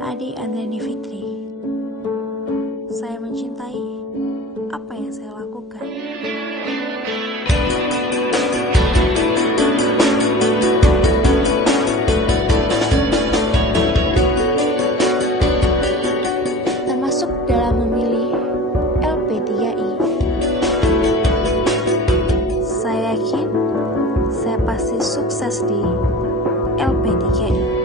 Ade Andriani Fitri. Saya mencintai apa yang saya lakukan. Termasuk dalam memilih LP3I. Saya yakin saya pasti sukses di LP3I.